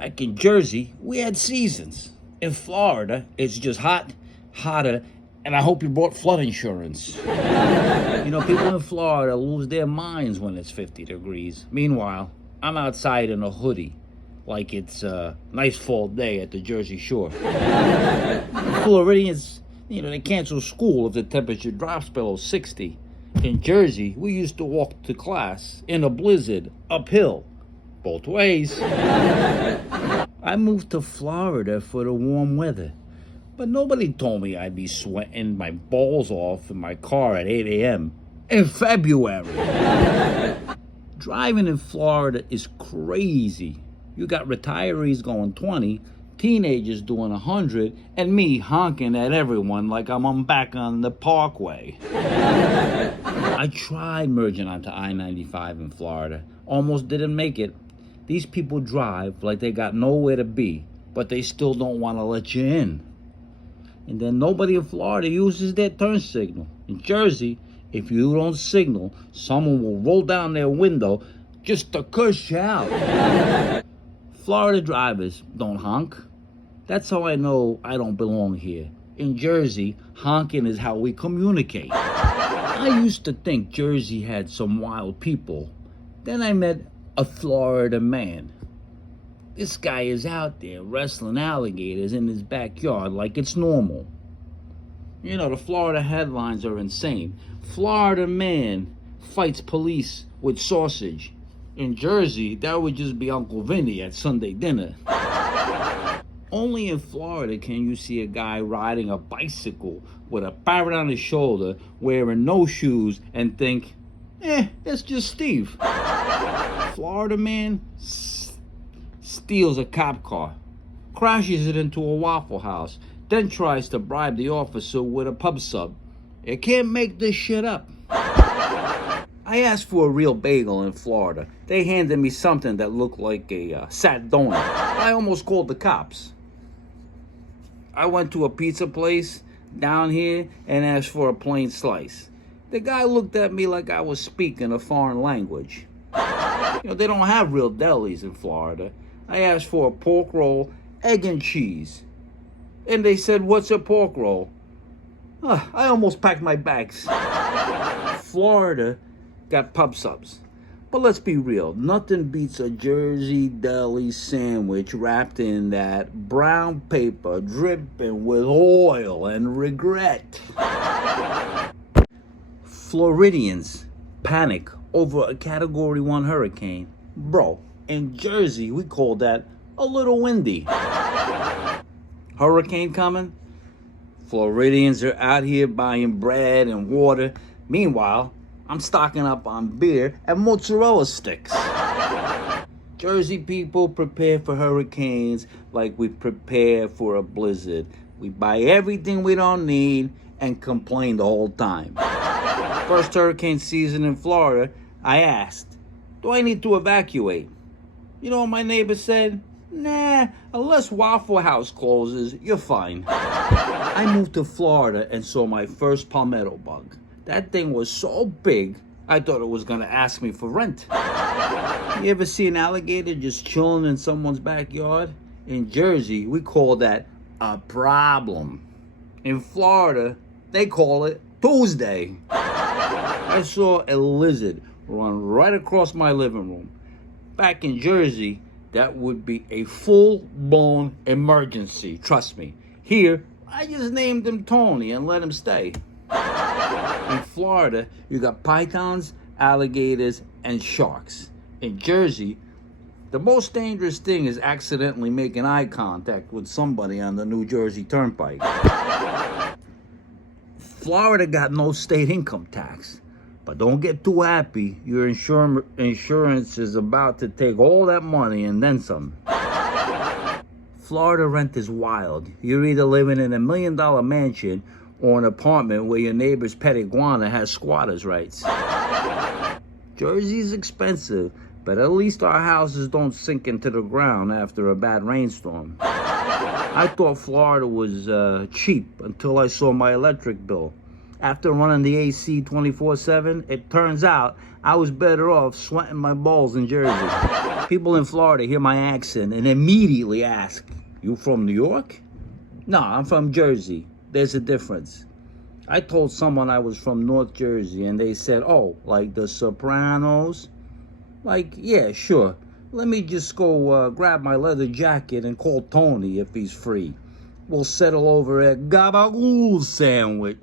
Back in Jersey, we had seasons. In Florida, it's just hot, hotter, and I hope you bought flood insurance. People in Florida lose their minds when it's 50 degrees. Meanwhile, I'm outside in a hoodie, like it's a nice fall day at the Jersey Shore. Floridians, they cancel school if the temperature drops below 60. In Jersey, we used to walk to class in a blizzard, uphill, both ways. I moved to Florida for the warm weather, but nobody told me I'd be sweating my balls off in my car at 8 a.m. in February. Driving in Florida is crazy. You got retirees going 20, teenagers doing 100, and me honking at everyone like I'm back on the parkway. I tried merging onto I-95 in Florida. Almost didn't make it. These people drive like they got nowhere to be, but they still don't want to let you in. And then nobody in Florida uses their turn signal. In Jersey, if you don't signal, someone will roll down their window just to cuss you out. Florida drivers don't honk. That's how I know I don't belong here. In Jersey, honking is how we communicate. I used to think Jersey had some wild people. Then I met a Florida man. This guy is out there wrestling alligators in his backyard like it's normal. The Florida headlines are insane. Florida man fights police with sausage. In Jersey, that would just be Uncle Vinny at Sunday dinner. Only in Florida can you see a guy riding a bicycle with a parrot on his shoulder, wearing no shoes, and think, that's just Steve. Florida man steals a cop car, crashes it into a Waffle House, then tries to bribe the officer with a pub sub. You can't make this shit up. I asked for a real bagel in Florida. They handed me something that looked like a sat donut. I almost called the cops. I went to a pizza place down here and asked for a plain slice. The guy looked at me like I was speaking a foreign language. They don't have real delis in Florida. I asked for a pork roll, egg and cheese. And they said, "What's a pork roll?" I almost packed my bags. Florida got pub subs. But let's be real, nothing beats a Jersey deli sandwich wrapped in that brown paper dripping with oil and regret. Floridians panic over a Category 1 hurricane. Bro, in Jersey, we call that a little windy. Hurricane coming? Floridians are out here buying bread and water. Meanwhile, I'm stocking up on beer and mozzarella sticks. Jersey people prepare for hurricanes like we prepare for a blizzard. We buy everything we don't need and complain the whole time. First hurricane season in Florida, I asked, "Do I need to evacuate?" You know what my neighbor said? "Nah, unless Waffle House closes, you're fine." I moved to Florida and saw my first palmetto bug. That thing was so big, I thought it was gonna ask me for rent. You ever see an alligator just chilling in someone's backyard? In Jersey, we call that a problem. In Florida, they call it Tuesday. I saw a lizard run right across my living room. Back in Jersey, that would be a full-blown emergency, trust me. Here, I just named him Tony and let him stay. In Florida, you got pythons, alligators, and sharks. In Jersey, the most dangerous thing is accidentally making eye contact with somebody on the New Jersey Turnpike. Florida got no state income tax. But don't get too happy. Your insurance is about to take all that money and then some. Florida rent is wild. You're either living in $1 million mansion or an apartment where your neighbor's pet iguana has squatters' rights. Jersey's expensive, but at least our houses don't sink into the ground after a bad rainstorm. I thought Florida was cheap until I saw my electric bill. After running the AC 24/7, it turns out I was better off sweating my balls in Jersey. People in Florida hear my accent and immediately ask, "You from New York?" No, I'm from Jersey. There's a difference. I told someone I was from North Jersey, and they said, "Oh, like the Sopranos?" Like, yeah, sure. Let me just go grab my leather jacket and call Tony if he's free. We'll settle over at Gabagool Sandwich.